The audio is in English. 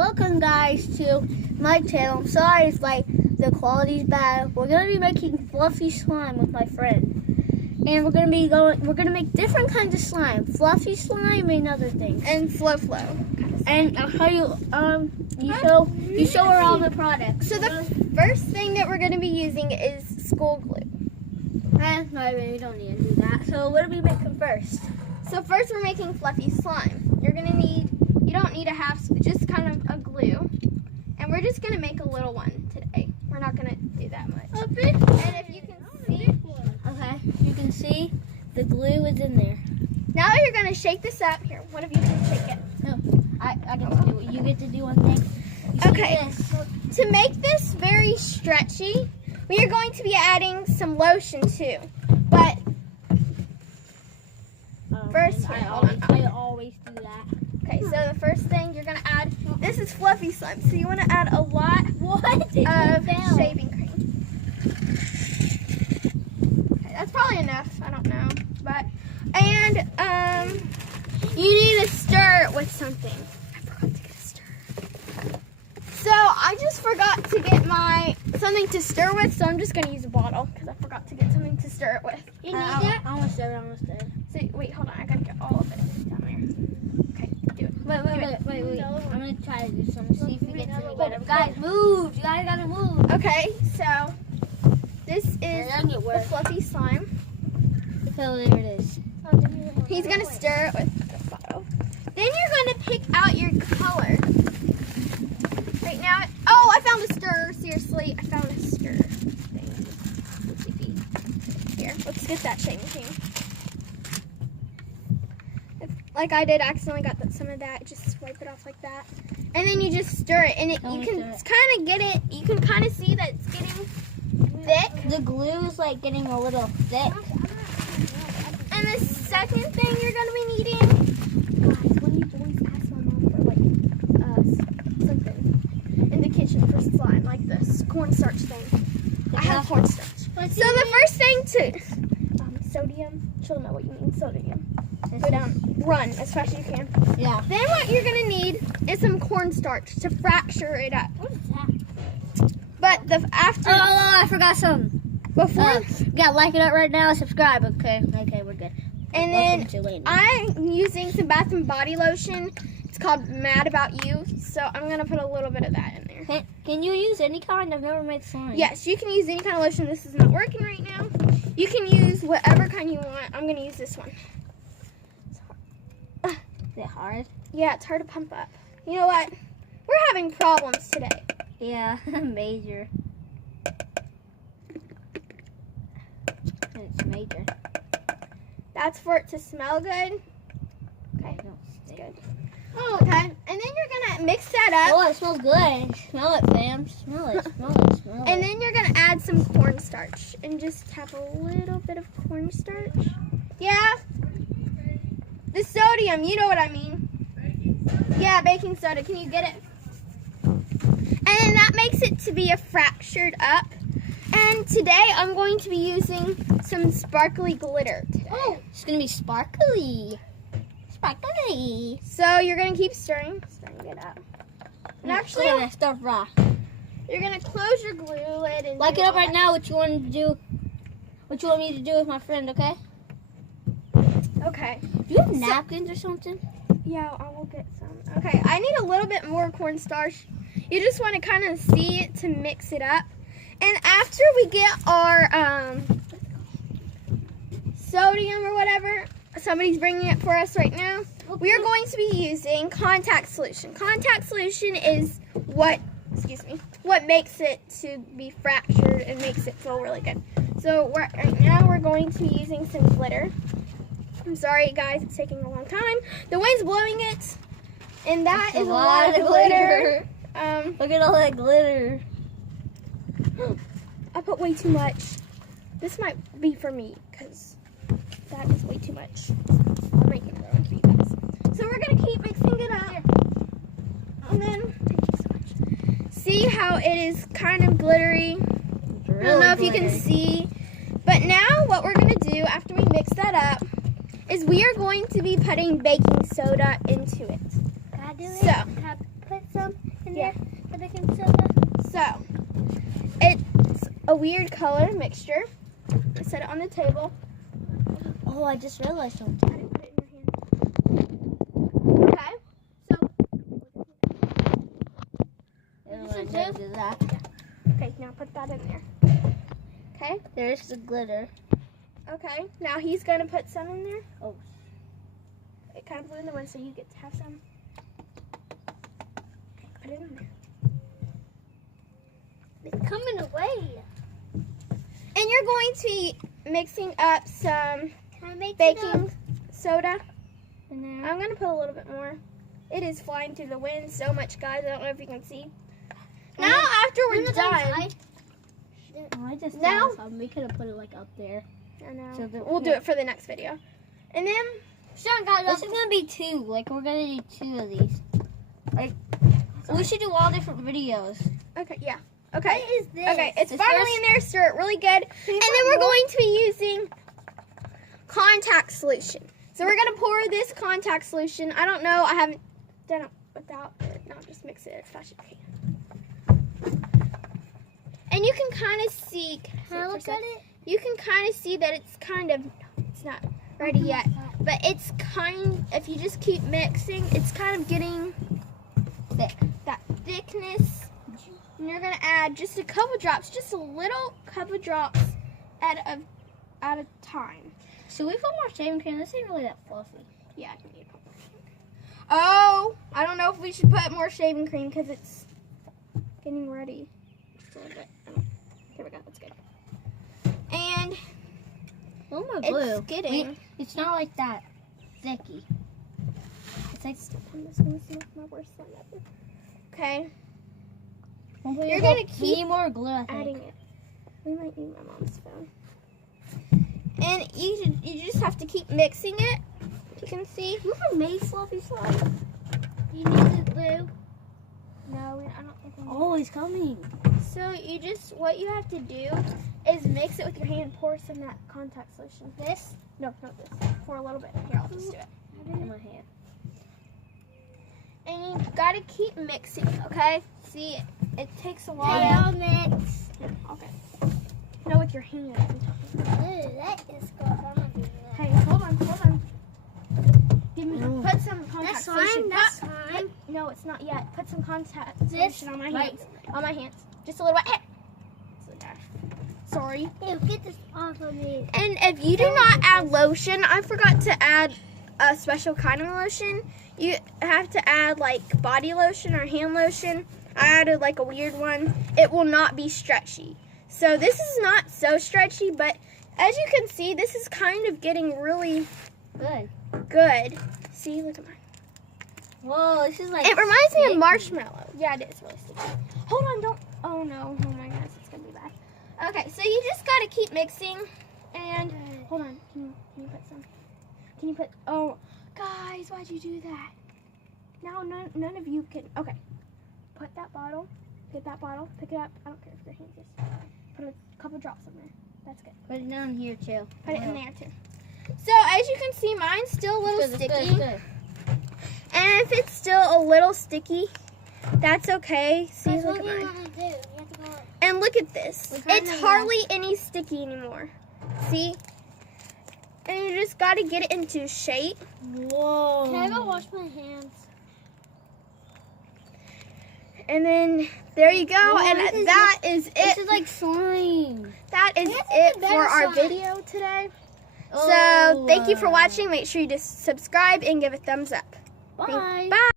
welcome guys to my channel. I'm sorry if the quality's bad. We're gonna be making fluffy slime with my friend, and we're gonna make different kinds of slime, fluffy slime and other things, and flow. And I'll show you show her all the products. So the first thing that we're gonna be using is school glue. No, we don't need to do that. So what are we making first? So first we're making fluffy slime. You don't need a half, just kind of a glue. And we're just gonna make a little one today. We're not gonna do that much. And if you can see, okay, you can see the glue is in there. Now that you're gonna shake this up, here, one of you can shake it. No, I get to do it. You get to do one thing. Okay, to make this very stretchy, we are going to be adding some lotion too. But first, I always do that. Okay, so the first thing you're gonna add, this is fluffy slime, so you want to add a lot of shaving cream. Okay, that's probably enough. I don't know, and you need to stir it with something. I forgot to get a stirrer. So I just forgot to get something to stir with, so I'm just gonna use a bottle because I forgot to get something to stir it with. You need that? I almost did it. So wait, hold on. I gotta get all of it down there. Okay, do it. Wait. I'm gonna try to do something. See if we get any better. Guys, move! You guys gotta move. Okay, so this is the fluffy slime. So there it is. He's gonna stir it with the bottle. Then you're gonna pick out your color. Right now, oh, I found a stirrer. Seriously, I found a stirrer thing. Here, let's get that shaving cream. Like I did, accidentally got some of that. Just wipe it off like that, and then you just stir it, and you can kind of get it. You can kind of see that it's getting thick. The glue is like getting a little thick. And the second thing you're gonna be needing, guys, when you boys ask my mom for something in the kitchen for slime, like this cornstarch thing. I have cornstarch. So the first thing sodium. She'll know what you mean, sodium. Go down, run as fast as you can. Yeah. Then what you're gonna need is some cornstarch to fracture it up. What is that? But after. Oh, I forgot something. Before. Yeah, like it up right now. Subscribe. Okay, we're good. And then I'm using some Bath and Body lotion. It's called Mad About You. So I'm gonna put a little bit of that in there. Can you use any kind? I've never made slime. Yes, you can use any kind of lotion. This is not working right now. You can use whatever kind you want. I'm gonna use this one. Is it hard? Yeah, it's hard to pump up. You know what? We're having problems today. Yeah, major. It's major. That's for it to smell good. Okay, It's good. Oh, okay. And then you're gonna mix that up. Oh, it smells good. Smell it, fam. Smell it. And then you're gonna add some cornstarch and just have a little bit of cornstarch. Yeah. The sodium, you know what I mean. Yeah, baking soda. Can you get it? And that makes it to be a fractured up. And today I'm going to be using some sparkly glitter today. Oh, it's gonna be sparkly. Sparkly. So you're gonna keep stirring it up. And actually, stuff raw. you're gonna close your glue lid and Like it up right now. What you want to do? What you want me to do with my friend? Okay. Okay. Do you have napkins or something? Yeah, I will get some. Okay, I need a little bit more cornstarch. You just want to kind of see it to mix it up. And after we get our sodium or whatever, somebody's bringing it for us right now, we are going to be using contact solution. Contact solution is what makes it to be fractured and makes it feel really good. So right now we're going to be using some glitter. I'm sorry, guys, it's taking a long time. The wind's blowing it, and that is a lot of glitter. Look at all that glitter. I put way too much. This might be for me, because that is way too much. I'll make it grow for you guys. So we're going to keep mixing it up. And then, thank you so much. See how it is kind of glittery? I don't know if you can see. But now what we're going to do after we mix that up is we are going to be putting baking soda into it. Can I do it? So, Can I put some? a weird color mixture. I set it on the table. Oh, I just realized something. I didn't put it in your hand. Okay. So Do that. okay, now put that in there. Okay. There's the glitter. Okay. Now he's gonna put some in there. Oh. It kind of blew in the wind, so you get to have some. Put it in there. It's coming away. And you're going to be mixing up some Can I make baking soda. in there? I'm gonna put a little bit more. It is flying through the wind so much, guys. I don't know if you can see. Now, after we're done, I just Now- thought we could have put it like up there. I know. So the- We'll do it for the next video. And then, This is gonna be 2. Like we're gonna do 2 of these. Like we should do all different videos. okay, yeah. Okay. What is this? Okay, it's The finally first- in there. Stir it really good. And then we're going to be using contact solution. So we're gonna pour this contact solution. I don't know. I haven't done it without it. Now just mix it as fast as you can. And you can kind of see. Can I look at it? You can kind of see that it's kind of. It's not ready yet, but it's kind. If you just keep mixing, it's kind of getting Thick. that thickness. And you're gonna add just a couple drops, just a little couple drops at a time. Should we put more shaving cream? This ain't really that fluffy. Yeah, I can need more. Oh, I don't know if we should put more shaving cream because it's getting ready. Just a little bit. Here we go. That's good. And Oh my glue. it's getting. It's not like that thicky. It's like I'm just gonna smoke my worst one ever. Okay, You're You're gonna we keep need more glue. I think. adding it. We might need my mom's phone. And you just have to keep mixing it. You can see. You ever made fluffy slime? You need the glue. No, I don't think. Oh, he's coming. So what you have to do is mix it with your hand. Pour some of that contact solution. This No, not this. Pour a little bit. Here, I'll just do it. in my hand. And you gotta keep mixing, okay? See, it takes a while. I'll mix. Okay. No, with your hand. Ooh, that is good. I'm gonna do that. Hey, hold on. Give me. Ooh. Put some contact solution. That's slime. No, it's not yet. Put some contact This? solution on my Right. hands. On my hands. Just a little bit. So there. Sorry. Ew, get this off of me. And if you do not add lotion, I forgot to add a special kind of lotion. You have to add like body lotion or hand lotion. I added like a weird one. It will not be stretchy. So this is not so stretchy, but as you can see, this is kind of getting really Good. good. See, look at mine. Whoa, this is like. It reminds me sticky. of marshmallow. Yeah, it is really sticky. Hold on, don't. Oh no, oh my goodness, it's gonna be bad. Okay, so you just gotta keep mixing. And hold on, can you put some? Can you put? Oh, guys, why'd you do that? Now none of you can. Okay, put that bottle. Get that bottle. Pick it up. I don't care if your hands just. Put a couple drops in there. That's good. Put it down here too. Put it in there too. So as you can see, mine's still a little sticky. Good. And if it's still a little sticky, that's okay. See, That's look what at you mine. want to do. You have to go. And look at this. We're trying It's to hardly any sticky anymore. See? And you just got to get it into shape. Whoa. Can I go wash my hands? And then there you go. Whoa, and this is that is This it. is like slime. That is This is it a better for our slime. video today. Oh, So thank you for watching. Make sure you just subscribe and give a thumbs up. Bye. Bye.